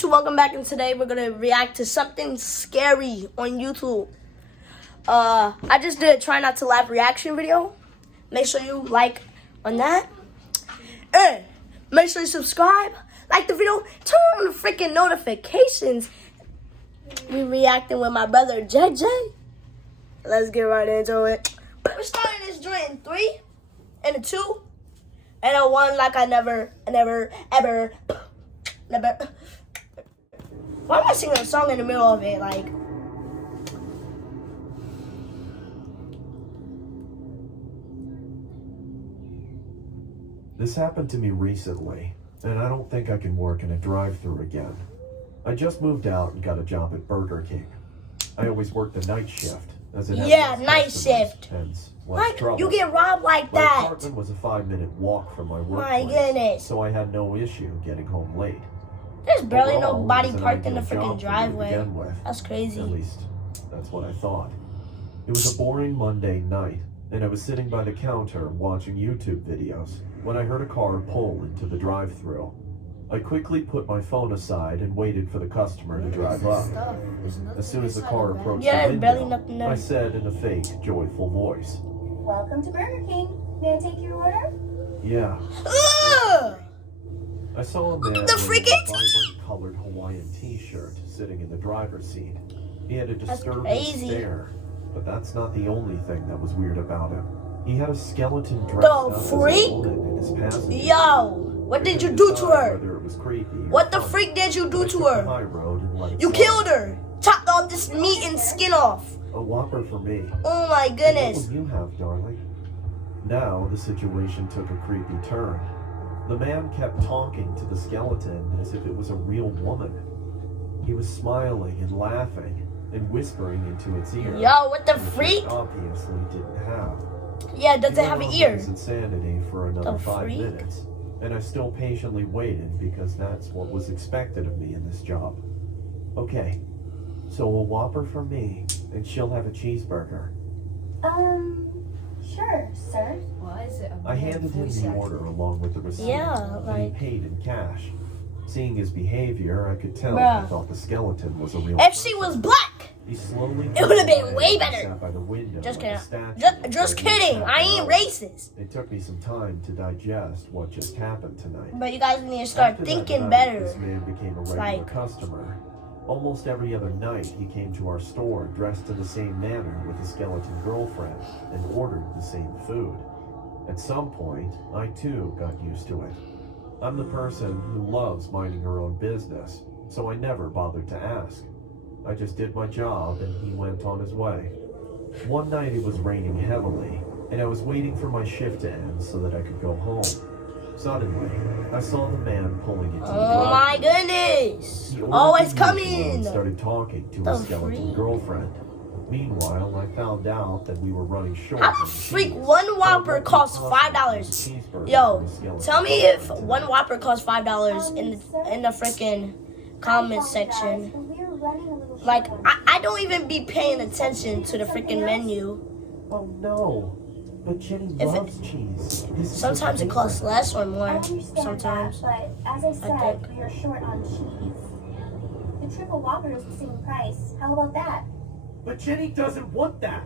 YouTube, welcome back, and today we're gonna react to something scary on YouTube. I just did a try not to laugh reaction video. Make sure you like on that, and make sure you subscribe, like the video, turn on the freaking notifications. We reacting with my brother JJ. Let's get right into it. We're starting this joint in 3 and a 2 and a 1, like I never. Why am I singing a song in the middle of it? Like, this happened to me recently, and I don't think I can work in a drive-thru again. I just moved out and got a job at Burger King. I always worked the night shift, as it has less night customers, shift. hence less like trouble. you get robbed like My that. apartment was a 5-minute walk from my workplace, My goodness. so I had no issue getting home late. There's barely Overall, nobody it was an parked in the ideal freaking job for me to driveway. begin with. That's crazy. At least, that's what I thought. It was a boring Monday night, and I was sitting by the counter watching YouTube videos when I heard a car pull into the drive-thru. I quickly put my phone aside and waited for the customer to drive up. As soon as the car approached the barely nothing window, there. I said in a fake, joyful voice, Welcome to Burger King. May I take your order? "Yeah." Ugh! I saw a man The wearing freaking- a vibrant colored Hawaiian t-shirt sitting in the driver's seat. He had a disturbing crazy. stare, but that's not the only thing that was weird about him. He had a skeleton dressed The up as a freak? woman in his passenger. Yo, what did you do to her? Whether it was creepy or What the funny, freak did you but do I to took the her? high road and let it You slide. killed her. Chopped all this meat and skin off. A Whopper for me. Oh my And goodness. what will you have, darling? Now the situation took a creepy turn. The man kept talking to the skeleton as if it was a real woman. He was smiling and laughing and whispering into its ear. Yo, what the which it freak? obviously didn't have. Yeah, does He it have went an on ear? with his insanity for another The 5 freak? minutes, and I still patiently waited because that's what was expected of me in this job. Okay, so a Whopper for me, and she'll have a cheeseburger. Sure, sir. Why is it a I handed him the order along with the receipt, and he like, paid in cash. Seeing his behavior, I could tell Bruh. he thought the skeleton was a real if she was black. He slowly It would've been turned way and better. sat by the window Just like a kidding. statue Just until he kidding. sat I ain't down. racist. It took me some time to digest what just happened tonight. But you guys need to start After that thinking night, better. This man became a regular Like- customer. Almost every other night, he came to our store dressed in the same manner with a skeleton girlfriend and ordered the same food. At some point, I too got used to it. I'm the person who loves minding her own business, so I never bothered to ask. I just did my job and he went on his way. One night it was raining heavily, and I was waiting for my shift to end so that I could go home. Suddenly, I saw the man pulling into the Oh my driveway. goodness. He ordered Oh, the it's usual coming. and started talking to The his skeleton freak? girlfriend. Meanwhile, I found out that we were running short How on freak cheese. one So Whopper what costs would possibly $5? be a cheeseburger Yo, for the skeleton tell me if girlfriend one tonight? Whopper costs $5 in the freaking comment section. We're running a little Like, short. I don't even be paying attention to the freaking menu. Oh no, but Jenny If it- loves cheese. This is her Sometimes it favorite. costs less or I more. understand Sometimes. that, but as I said, think- we are short on cheese. The triple Whopper is the same price. How about that? But Jenny doesn't want that.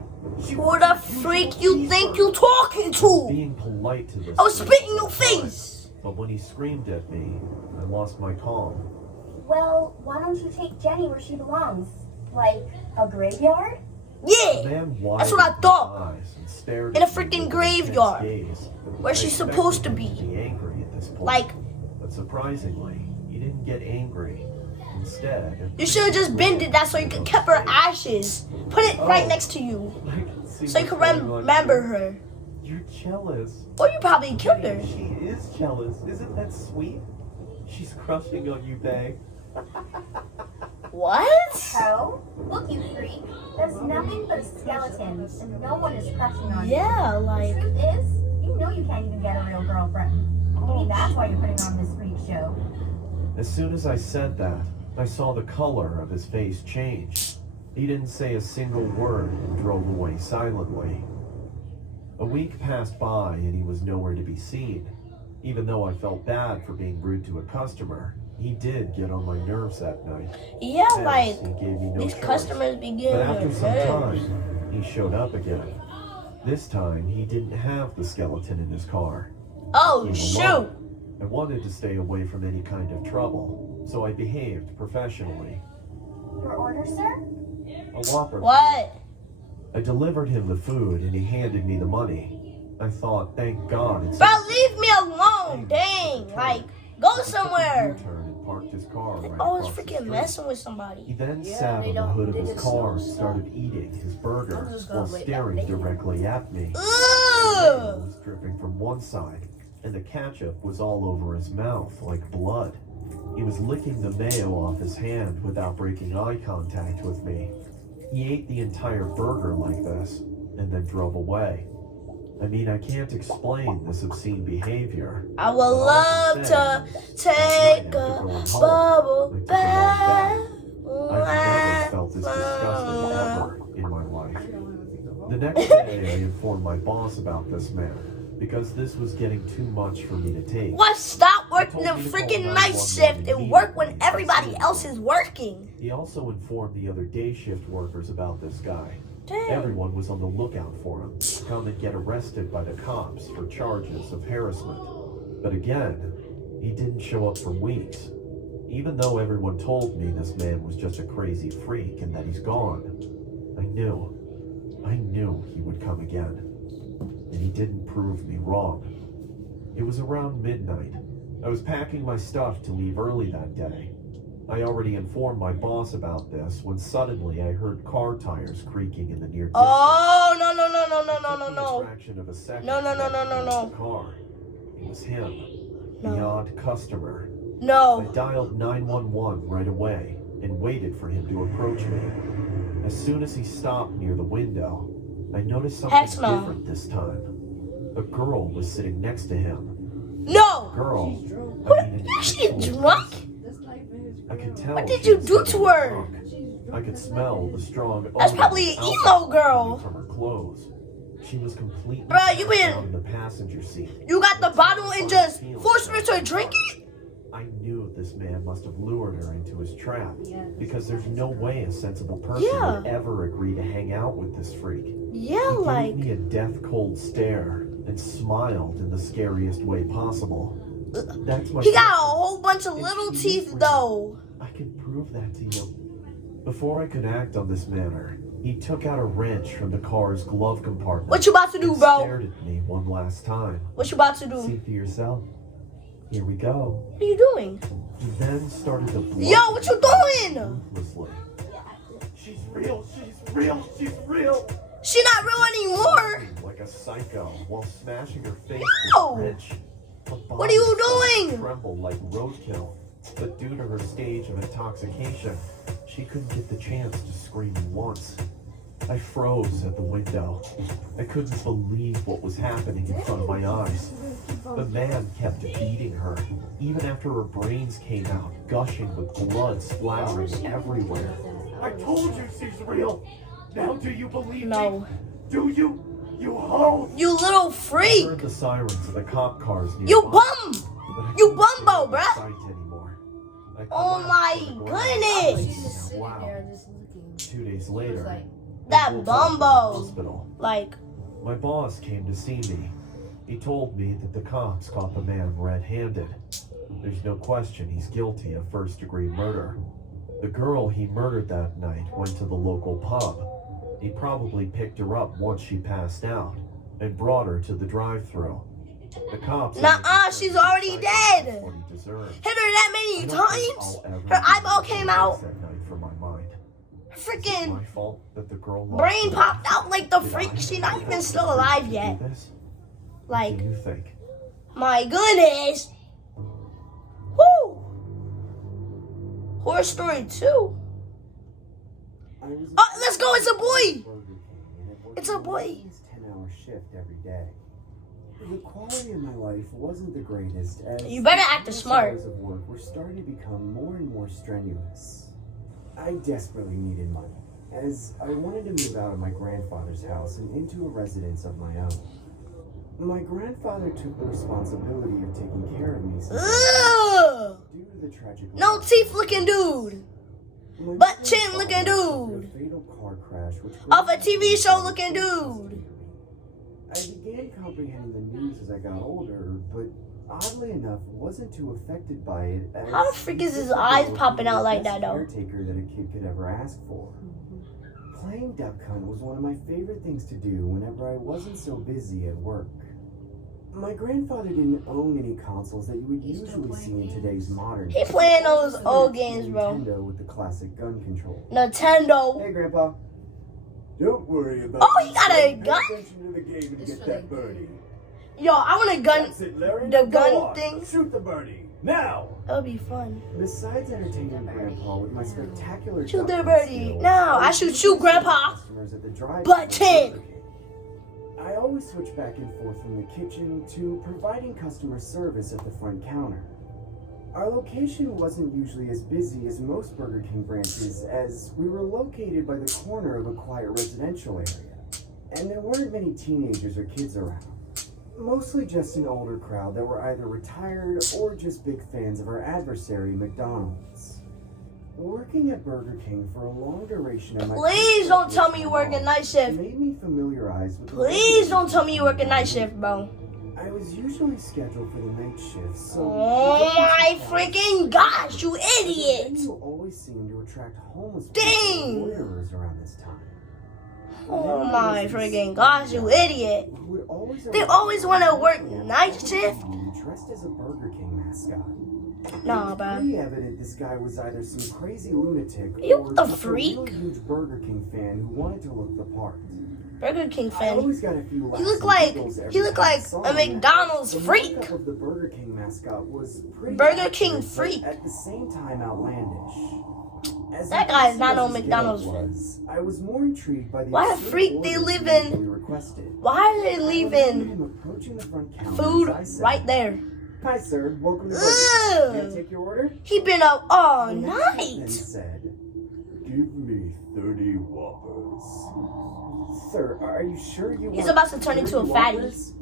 She Who wants the a freak usual you think cheeseburger. you talking to? Being polite to this. I was man spitting in the your whole time. face. But when he screamed at me, I lost my calm. Well, why don't you take Jenny where she belongs? Like a graveyard? The Yeah, man That's what I widened his thought. eyes and stared In a at me freaking with graveyard, intense gaze. where I she's expected supposed to him be. angry at this point. Like, But surprisingly, he didn't get angry. Instead, you should have just bended that so you could keep her ashes. Put it right next to you I can see so you what's could going on remember here. her. You're jealous. Or you probably killed her. She is jealous. Isn't that sweet? She's crushing on you, babe. What? So, look, you freak. There's nothing but a skeleton, and no one is crushing on you. Yeah, The like, truth is, you know you can't even get a real girlfriend. Maybe that's why you're putting on this freak show. As soon as I said that, I saw the color of his face change. He didn't say a single word and drove away silently. A week passed by and he was nowhere to be seen. Even though I felt bad for being rude to a customer, He did get on my nerves that night. Yeah, Hence, like he gave me no these choice. customers be But getting after some nerves. time, he showed up again. This time, he didn't have the skeleton in his car. Oh He shoot! alone. I wanted to stay away from any kind of trouble, so I behaved professionally. Your order, sir? A Whopper. What? I delivered him the food and he handed me the money. I thought, thank God it's Bro, leave me alone! Dang! Like, go somewhere! U-turn and parked his car right Always across the freaking street. messing with He somebody. then Yeah, sat they on the don't- hood of they his just car and slow started eating his burger I'm just gonna while wait staring that directly at me. The Ugh! mayo was dripping from one side, and the ketchup was all over his mouth like blood. He was licking the mayo off his hand without breaking eye contact with me. He ate the entire burger like this, and then drove away. I mean, I can't explain this obscene behavior. I would But all I'm love saying to is, take that night a after going home, bubble I took a long bath. I've never felt this disgusting ever in my life. The next day, I informed my boss about this man because this was getting too much for me to take. What? Stop working He the told me to freaking call night 911 shift and work when immediately. everybody else is working. He also informed the other day shift workers about this guy. Damn. Everyone was on the lookout for him to come and get arrested by the cops for charges of harassment. But again, he didn't show up for weeks. Even though everyone told me this man was just a crazy freak and that he's gone, I knew he would come again. And he didn't prove me wrong. It was around midnight. I was packing my stuff to leave early that day. I already informed my boss about this when suddenly I heard car tires creaking in the near distance. Oh no no no no no It no took no me a no! fraction of a second No, no, to no, no, no, recognize no. the car. It was him, the No. odd customer. I No! dialed 911 right away and waited for him to approach me. As soon as he stopped near the window, I noticed something Heck no. different this time. A girl was sitting next to him. No! Girl, She's drunk. What? I mean, an Is she actual drunk? This life is I could tell. What did she you was do getting to her? drunk. She's drunk I could as smell life. the strong That's odor probably of an emo alcohol girl. coming from her clothes. She was completely Bruh, you passed been- out in the passenger seat. You got the bottle and just forced her to drink it? I knew this man must have lured her into his trap Yeah. because there's no way a sensible person Yeah. would ever agree to hang out with this freak. Yeah, He like, gave me a death cold stare and smiled in the scariest way possible. That's my he got a girlfriend. whole bunch of little teeth though. I can prove that to you. Before I could act on this matter, he took out a wrench from the car's glove compartment. What you about to do, and bro? stared at me one last time. What you about to do? See for yourself. Here we go. What are you doing? He then started to blow Yo, what you doing? ruthlessly. She's real, she's real, she's real. She not real anymore. Like a psycho while smashing her face Ow! with a wrench. Her What are you body started to doing? Tremble like roadkill, but due to her stage of intoxication, she couldn't get the chance to scream once. I froze at the window. I couldn't believe what was happening in front of my eyes. The man kept beating her, even after her brains came out, gushing with blood splattering everywhere. I told you she's real. Now do you believe No. me? Do you? You hoe! You little I freak. heard the sirens of the cop cars nearby. You bum. but I You couldn't see bumbo, their bruh. sight anymore. I Oh collapsed my to the ground. goodness. She's just sitting Wow. there just looking. 2 days She was later, like, That I woke up in the bumbo. hospital. Like, My boss came to see me. He told me that the cops caught the man red-handed. There's no question he's guilty of first-degree murder. The girl he murdered that night went to the local pub. He probably picked her up once she passed out and brought her to the drive-thru. The cops. Nuh-uh, she's already dead. What he deserved. hit her that I many don't think times. I'll ever Her eyeball get came this out. that night from my mind. Is it Freaking my fault that the girl lost brain her popped out like the Did freak. I She not have even the still courage alive to yet. do this? Like, What do you think? my goodness. Whoo. Horror Story 2. Oh, let's go. It's a boy. It's a boy. 10-hour shift every day. The quality of my life wasn't the greatest as You better act the smart. hours of work were starting to become more and more strenuous. I desperately needed money, as I wanted to move out of my grandfather's house and into a residence of my own. My grandfather took the responsibility of taking care of me since I was Ugh. Due to the tragic No teeth looking dude. my butt grandfather chin looking suffered dude. a fatal car crash which Of a TV show looking dude. I began comprehending the news as I got older, but oddly enough, wasn't too affected by it. As How the frick is his he eyes was popping the out like best that, though? Caretaker that a kid could ever ask for. Playing duck hunt was one of my favorite things to do whenever I wasn't so busy at work. My grandfather didn't own any consoles that you would He's still usually playing see in games? today's modern. He playing those Other old than games, bro. Nintendo with the classic gun control. Nintendo. Hey, Grandpa. Don't worry about Oh, he got a Pay gun? attention to the game and It's get for that like- birdie. Yo, I want a gun. That's it, Larry. the Go gun on. thing. Shoot the birdie. Now! That would be fun. Besides entertaining Grandpa with my spectacular Shoot the duck birdie. skills, Now, I was shoot usually you, Grandpa. customers at the drive-thru Butt at chin. Burger King. I always switch back and forth from the kitchen to providing customer service at the front counter. Our location wasn't usually as busy as most Burger King branches, as we were located by the corner of a quiet residential area, and there weren't many teenagers or kids around. Mostly just an older crowd that were either retired or just big fans of our adversary, McDonald's. Working at Burger King for a long duration of my Please don't tell me you work a night shift. made me familiarized with the Please don't tell me you work a night shift, bro. I was usually scheduled for the night shift, so Oh my freaking gosh, you the idiot! venue always seemed to attract homeless Dang. people and loiterers around this time. Oh my freaking gosh, you idiot! Who would always They arrive always wanna at work 9 p.m. night every shift? evening dressed as a Burger King mascot. Nah, It's bro. pretty evident this guy was either some crazy lunatic You or the just freak? a really huge Burger King fan who wanted to look the part. Burger King I fan. always got a few laughs He looked and like giggles every he looked time I like saw a him. McDonald's The freak. makeup of the Burger King mascot was pretty Burger King accurate, but freak. at the same time outlandish. As That guy is impressive not no as his McDonald's getup fan. was, I was more intrigued by the Why the absurd freak they orders live he in- usually requested. Why are they I remember leaving him approaching the front counter food as I said, right there? "Hi, sir. Welcome to Burger King. May I Ugh. take your order?" He been up all The mascot then night. said, "Give me 30 Whoppers." Sir, are you sure you He's want about to turn into a 30 fatty. Whoppers?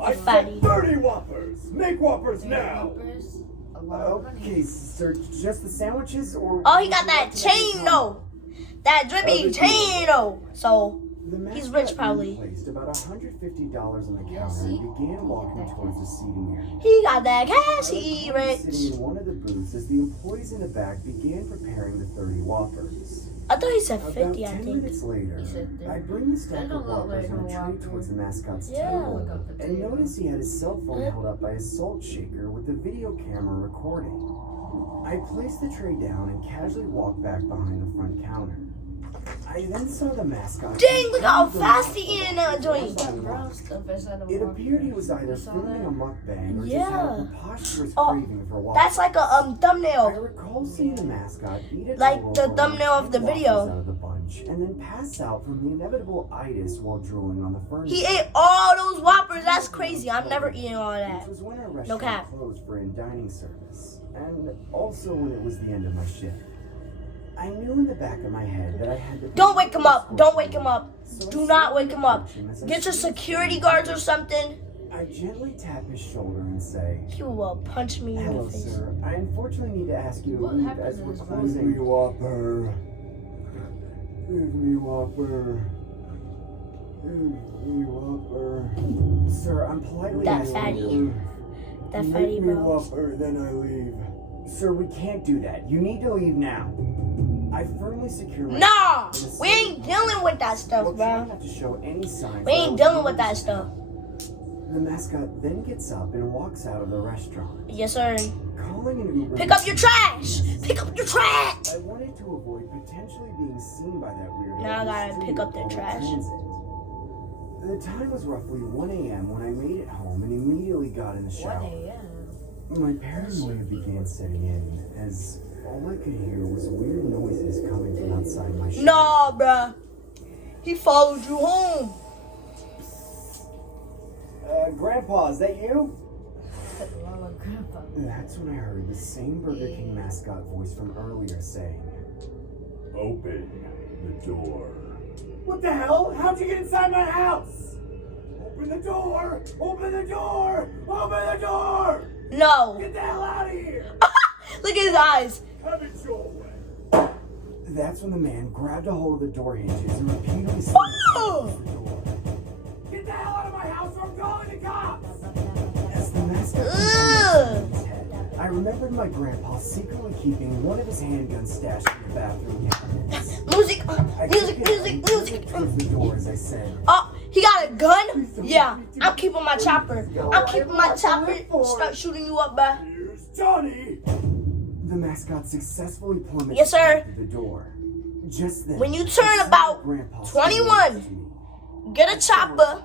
A fatty. 30 Whoppers! Make Whoppers now! Whoppers, a lot of Okay, money. sir, just the sandwiches or... Oh, he got that chain though. That drippy chain though. So The He's mascot rich, probably. then placed about $150 on the Yeah, counter see? and began walking towards the seating area. he got that cash. I He was rich. sitting in one of the booths as the employees in the back began preparing the 30 Whoppers. I thought he said About 50. I 10 think. minutes later, He said that. I bring the stack I of don't look Whoppers like on a a tray Whopper. towards the mascot's Yeah. table Look up the and table. notice he had his cell phone Yeah. held up by a salt shaker with the video camera recording. I placed the tray down and casually walked back behind the front counter. I then saw the mascot. Dang, look how fast he eating that joint. That brown stuff is out of It Whopper. appeared he was either You saw filming a that? mukbang or just had Yeah. a preposterous Oh, craving for Whoppers. That's like a I thumbnail. recall seeing the mascot eat a Like total the of thumbnail of the 10 video. Whoppers out of the bunch and then pass out from the inevitable itis while drooling on the furniture. He ate all those Whoppers. That's crazy. I'm never eating all Which that. was when our No restaurant cap. closed for in-dining service, and also when it was the end of my shift. I knew in the back of my head that I had to. Don't wake him up. Don't wake him up. So I Do not slowly wake him up. approach him as I Get your squeeze security his guards or hand. something. I gently tap his shoulder and say, He will punch me in "Hello, the face. sir. I unfortunately need to ask you to What leave happened as to we're his closing." body? Give me Whopper. Give me Whopper. Give me Whopper. Sir, I'm politely That asking fatty. you. That Make fatty me bro. Whopper, then I leave. Sir, we can't do that. You need to leave now. I firmly secure my. Nah, we ain't dealing with that stuff, Well, try bro. not to show any signs. We that ain't I dealing was with that doing stuff. The mascot then gets up and walks out of the restaurant. Yes, sir. Calling an Uber. Pick up your trash. Pick up your trash. I wanted to avoid potentially being seen by that weirdo. Now I on the gotta street pick up of their public trash. transit. The time was roughly 1 a.m. when I made it home and immediately got in the 1 shower. a.m. My paranoia began setting in as all I could hear was weird noises coming from outside my shower. Nah, bruh. He followed you home. Grandpa, is that you? Mama, grandpa. That's when I heard the same Burger King mascot voice from earlier saying, "Open the door." What the hell? How'd you get inside my house? Open the door! Open the door! Open the door! No. Get the hell out of here! Look at his eyes. Coming your way. That's when the man grabbed a hold of the door hinges and repeatedly slammed Oh! the door. Get the hell out of my house or I'm calling the cops! Ugh. As the mask got on his head, I remembered my grandpa secretly keeping one of his handguns stashed in the bathroom cabinets. Music, I music, took it music, music. towards the door as I said, Oh, he got a gun? Yeah, I'm keeping my chopper. I'm keeping my chopper. Start shooting you up, bruh. "Here's Johnny!" The mascot successfully plummeted Yes, sir. through the door. Just then, When you I turn saw about Grandpa 21, next to me. Get a chopper,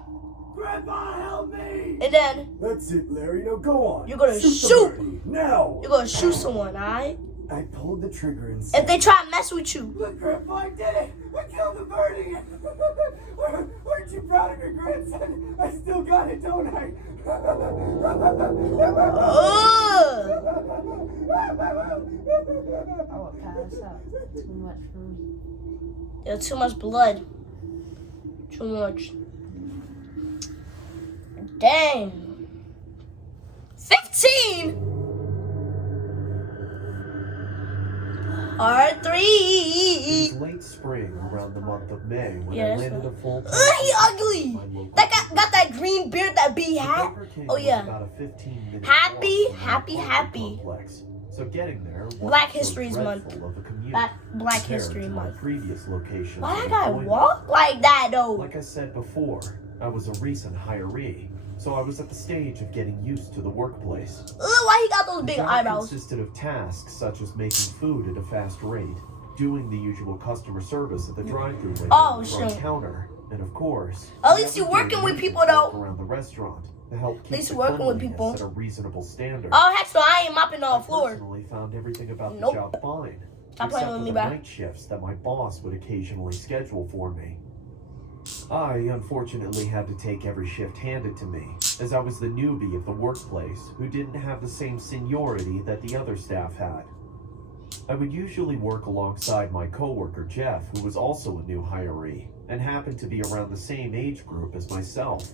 Grandpa, help me! and then That's it, Larry. Now go on. You're gonna the shoot. birdie. Now. you're gonna shoot someone, alright? I pulled the trigger and If said, they try to mess with you. "Look, Grandpa, I did it! I killed the birdie! Aren't you proud of your grandson? I still got it, don't I?" Ugh. I would pass out. Too much for me. There's too much blood. Too much. Dang. 15? It R3. was late spring, around the month of May, when Yeah, I that's landed right. a full. He ugly. That guy got that green beard that B hat. Oh yeah. About a 15-minute Happy, walk from our happy, apartment happy. complex. So getting there wasn't Black so History Month. dreadful of a commute Black compared History to my Month. previous location Why of that guy employment. walk like that though? Like I said before, I was a recent hiree, so I was at the stage of getting used to the workplace. Ugh, why he got those The big job eyebrows? consisted of tasks such as making food at a fast rate, doing the usual customer service at the drive-thru window Oh, and front shit. counter, and of course, At least every you're working day with we people, work though. around the restaurant to help keep least the you're working with cleanliness people. at a reasonable standard. Oh heck no, I ain't mopping I the floor. personally found everything about Nope. the job fine, Stop except playing for with me, the bro. night shifts that my boss would occasionally schedule for me. I unfortunately had to take every shift handed to me, as I was the newbie of the workplace who didn't have the same seniority that the other staff had. I would usually work alongside my coworker Jeff, who was also a new hiree, and happened to be around the same age group as myself.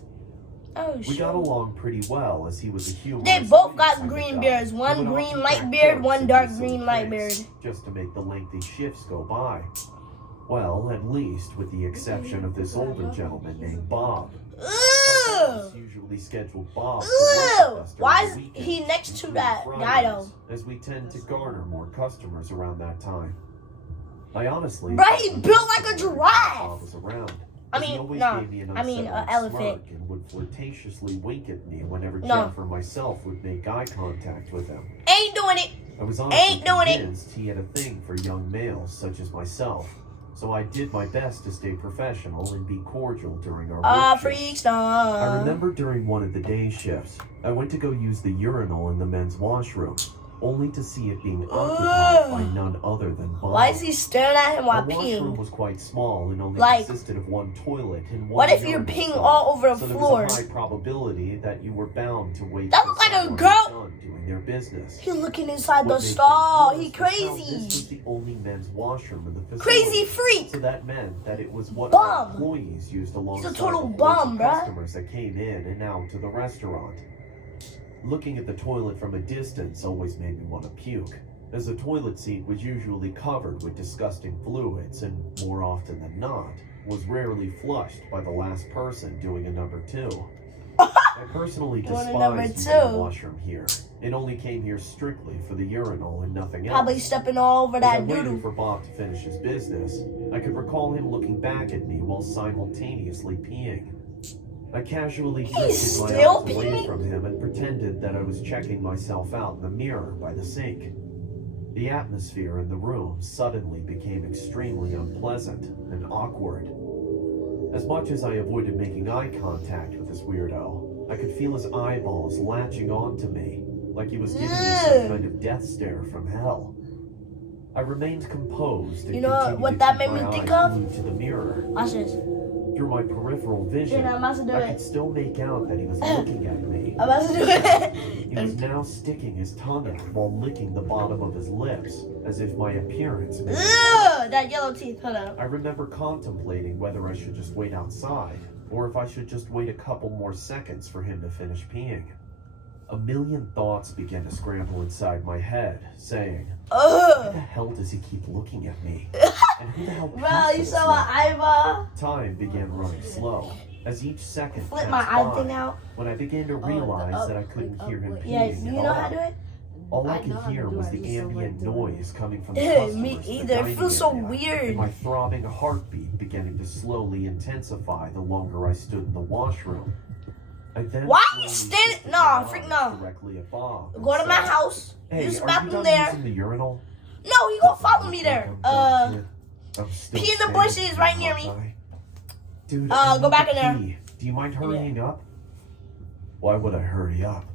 Oh We shit. got along pretty well, as he was a humorist. They both kind got of green guy. beards. He One would green often light crack beard, jokes one and dark do green silly light pranks, beard. just to make the lengthy shifts go by. Well, at least with the exception of this older gentleman named Bob. Our Ugh. boss usually scheduled Bob to work with us Ugh. Why during is the he weekends, next to including that guy Fridays, though? as we tend to garner more customers around that time. I honestly Bruh, he thought built like a when giraffe. Bob was around, I as he mean, always no, gave me an I mean, unsettling elephant. smirk and would flirtatiously wink at me whenever No. Jeff or myself would make eye contact with him. Ain't doing it. I was honestly Ain't doing it. convinced he had a thing for young males such as myself, so I did my best to stay professional and be cordial during our work shifts. Freak star. I remember during one of the day shifts, I went to go use the urinal in the men's washroom, only to see it being occupied by none other than Bob. Why is he staring at him while The washroom peeing? was quite small and only Like, consisted of one toilet and one What if you're urinal peeing stall, all over the so floor? there was a high probability that you were bound to wait That for looked like a someone girl. done doing their business. He looking inside What the made stall. things He worse was how This was crazy. the only men's washroom in the facility. Crazy freak. So that meant that it was what Bum. our employees used alongside total the hordes bum, of bruh. customers that came in and out to the restaurant. Looking at the toilet from a distance always made me want to puke, as the toilet seat was usually covered with disgusting fluids and, more often than not, was rarely flushed by the last person doing a number two. I personally Doing a despise number using the two. washroom here. It only came here strictly for the urinal and nothing else. Probably stepping all over As I that waited doodoo. for Bob to finish his business, I could recall him looking back at me while simultaneously peeing. I casually drifted my still eyes away peeing? from him and pretended that I was checking myself out in the mirror by the sink. The atmosphere in the room suddenly became extremely unpleasant and awkward. As much as I avoided making eye contact with this weirdo, I could feel his eyeballs latching onto me, like he was giving me some Ugh. kind of death stare from hell. I remained composed and You know continued what to that keep made my me think eyes of? glued to the mirror. Watch this. Through my peripheral vision, Yeah, I'm about to do I it. could still make out that he was looking at me. I'm about to do it. He was now sticking his tongue out while licking the bottom of his lips, as if my appearance made him Ugh, that yellow teeth. Hold on. I remember contemplating whether I should just wait outside, or if I should just wait a couple more seconds for him to finish peeing. A million thoughts began to scramble inside my head, saying, why the hell does he keep looking at me? And who the hell Bro, pees you so saw my slow? eyeball? Time began running slow, as each second Flip my passed eye by, thing out. when I began to realize that I couldn't hear him peeing Yeah, you know how to do it? All I I know could how to hear do was it, the I just don't ambient like doing it. noise coming from the Me customers in the either. It dining feels so area, weird. and my throbbing heartbeat beginning to slowly intensify the longer I stood in the washroom. I then Why slowly you standing? shifted Nah, my freak eyes no. directly at Bob and Go to my said, house. Hey, Use the are you bathroom done there. using the urinal? No, he gonna follow me there. I'm still pee in the standing bushes here, right near aren't me. I? Dude, Go I need back to in there. pee. Do you mind hurrying up? Why would I hurry up?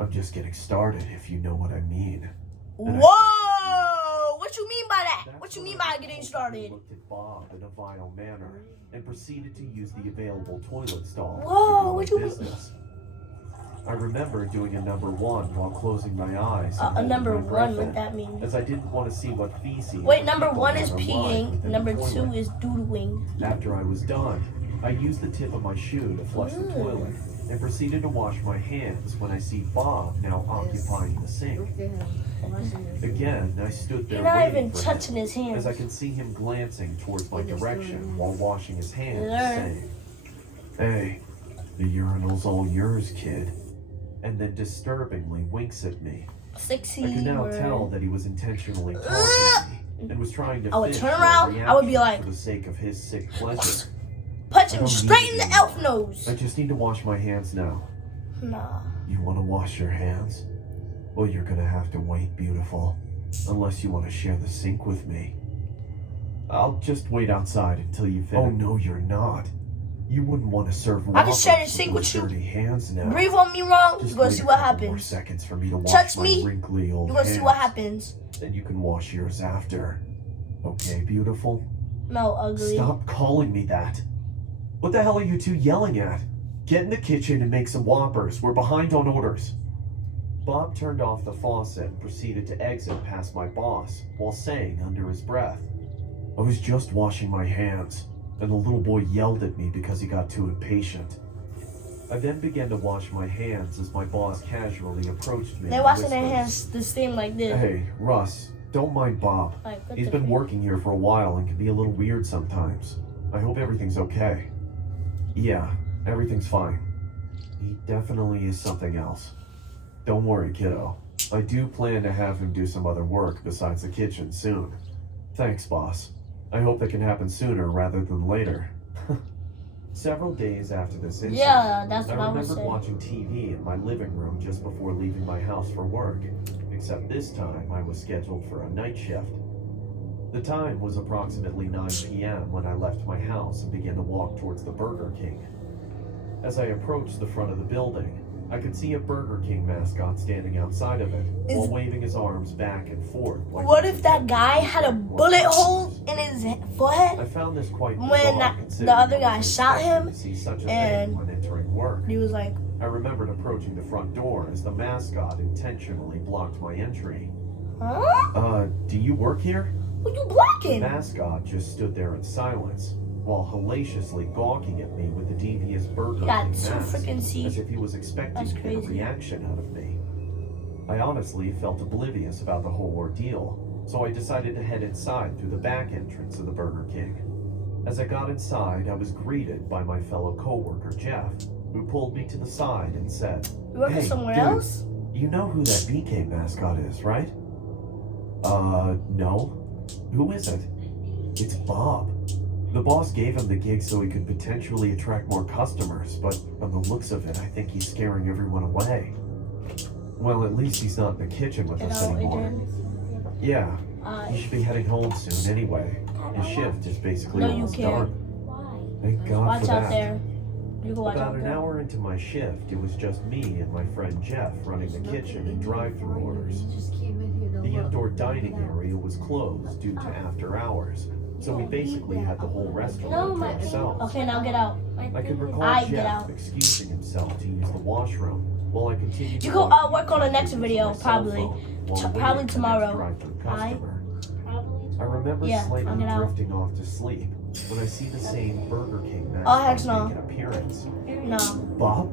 I'm just getting started, if you know what I mean. Whoa! What you mean by that? That's What you when mean I by getting started? looked at Bob in a vile manner and proceeded to use the available toilet stall. Whoa, to go what in you mean? business. I remember doing a number one while closing my eyes. and A holding number my breath one, what in, that mean? as I didn't want to see what feces. Wait, number people one had is aligned peeing. within Number the two toilet. is doodling. After I was done, I used the tip of my shoe to flush the toilet and proceeded to wash my hands when I see Bob now occupying the sink. Look at him. Again, I stood there You're not waiting even for touching him, his hands. as I could see him glancing towards my direction while washing his hands, Yeah. saying, Hey, the urinal's all yours, kid. And then disturbingly winks at me. Sexy I could now word. tell that he was intentionally talking to me and was trying to I would fish turn for a around, I would be reaction like- for the sake of his sick pleasure. Punch I him don't straight need in the you. elf nose. I just need to wash my hands now. Nah. You want to wash your hands? Well, you're gonna have to wait, beautiful. Unless you want to share the sink with me. I'll just wait outside until you finish. Oh, no, you're not. You wouldn't want to serve I can share the Roberts sink those with you. dirty hands now. Breathe on me wrong, Just you're gonna wait see a what couple more happens. seconds for me to wash Touch my me, wrinkly old You're gonna see hands. what happens. Then you can wash yours after. Okay, beautiful? No, ugly. Stop calling me that. What the hell are you two yelling at? Get in the kitchen and make some Whoppers. We're behind on orders. Bob turned off the faucet and proceeded to exit past my boss while saying under his breath, I was just washing my hands, and the little boy yelled at me because he got too impatient. I then began to wash my hands as my boss casually approached me. They're and washing their whispered, hands the same like this. Hey, Russ, don't mind Bob. Like, what He's the been fuck? working here for a while and can be a little weird sometimes. I hope everything's okay. Yeah, everything's fine. He definitely is something else. Don't worry, kiddo. I do plan to have him do some other work besides the kitchen soon. Thanks, boss. I hope that can happen sooner rather than later. Several days after this incident, Yeah, that's what I was remembered saying. watching TV in my living room just before leaving my house for work, except this time I was scheduled for a night shift. The time was approximately 9 p.m. when I left my house and began to walk towards the Burger King. As I approached the front of the building, I could see a Burger King mascot standing outside of it while waving his arms back and forth. Like What he if was that intending guy to had a protect bullet one hole person. in his forehead? I found this quite When bizarre, that- considering the other I guy wasn't shot expecting him, to see such a and thing when entering work. He was like, I remembered approaching the front door as the mascot intentionally blocked my entry. huh? Do you work here? Who you The blocking? mascot just stood there in silence, while hellaciously gawking at me with the devious Burger He got King two mask, freaking as seats. if he was expecting That's to get a crazy. reaction out of me. I honestly felt oblivious about the whole ordeal, so I decided to head inside through the back entrance of the Burger King. As I got inside, I was greeted by my fellow coworker Jeff, who pulled me to the side and said, You working Hey, somewhere dude. else? You know who that BK mascot is, right? No. Who is it? It's Bob. The boss gave him the gig so he could potentially attract more customers, but on the looks of it, I think he's scaring everyone away. Well, at least he's not in the kitchen with You us know, anymore. Adrian? Yeah, he should be heading home soon anyway. His shift is basically No, you almost can't. done. Thank God Watch for out that. there. You can watch About out an there. hour into my shift, it was just me and my friend Jeff running the kitchen and drive-through orders. Just came in here to The look. indoor dining area was closed due to after hours, so we basically had the whole restaurant to ourselves. Okay, now get out. I could recall Get Jeff out. excusing himself to use the washroom while I continued to You go watch work on the YouTube next videos video, on my cell probably. phone while waiting Probably for the tomorrow. next drive-through customer. I remember Yeah, slightly I'll get out. drifting off to sleep when I see the same Burger King Oh, heck mascot no. make an appearance. No. Bob?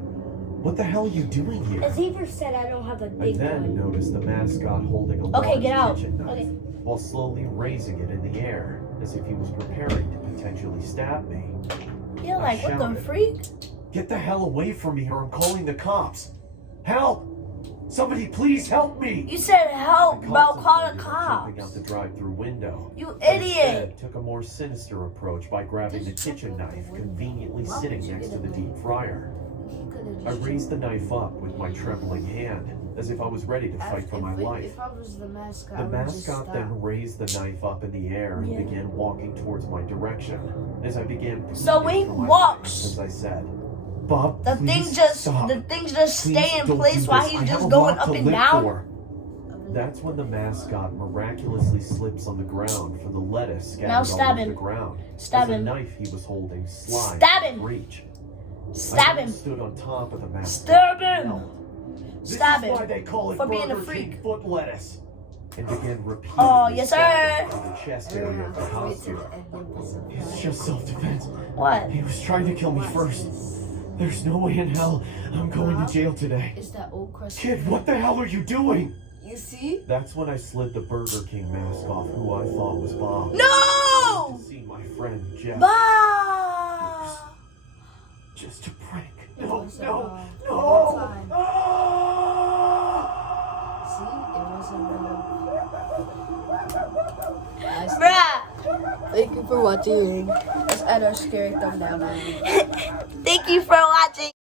What the hell are you doing here? Xavier said I don't have a I big then gun. noticed the mascot holding a Okay, large get out. kitchen knife Okay. while slowly raising it in the air as if he was preparing to potentially stab me. You're like, what the shouted. freak? Get the hell away from me or I'm calling the cops. Help! Somebody please help me! You said help, I bro. Call the contemplated jumping out cops. the drive-through window. You but idiot. instead took a more sinister approach by grabbing the kitchen knife conveniently Why would sitting you next get to the a deep fryer. You could've I just raised the knife up with my trembling hand, as if I was ready to fight for my life. If I was the mascot, The I would just mascot stop. then raised the knife up in the air and Yeah. began walking towards my direction. As I began So pleading he for my walks. life, as I said, "Bob, The please thing just stop. stay Please in don't place do while this. he's I have just a going lot up to and live down. for." That's when the mascot miraculously slips on the ground for the lettuce scattered Now stab all over him. the ground. Stab as him. The knife he was holding slides Stab out of him. reach. Stab I then him. stood on top of the mascot. Stab and him. yelled, "This Stab is why him. they call it For being a Burger King freak. foot lettuce." And began repeatedly Oh, yes, stabbing sir. through the chest We're area gonna of the have to wait costume. till the end of this It's episode. just self-defense. What? He was trying to kill me Watch first. this. There's no way in hell I'm going to jail today. Is that old crust? Kid, what the hell are you doing? You see? That's when I slid the Burger King mask off who I thought was Bob. No! To see my friend Jeff. Bob! Just a prank. It No, was a no, Bob. no. All the time. Ah! See? It wasn't real. Bruh! Thank you for watching. Let's add our scary thumbnail. Thank you for watching.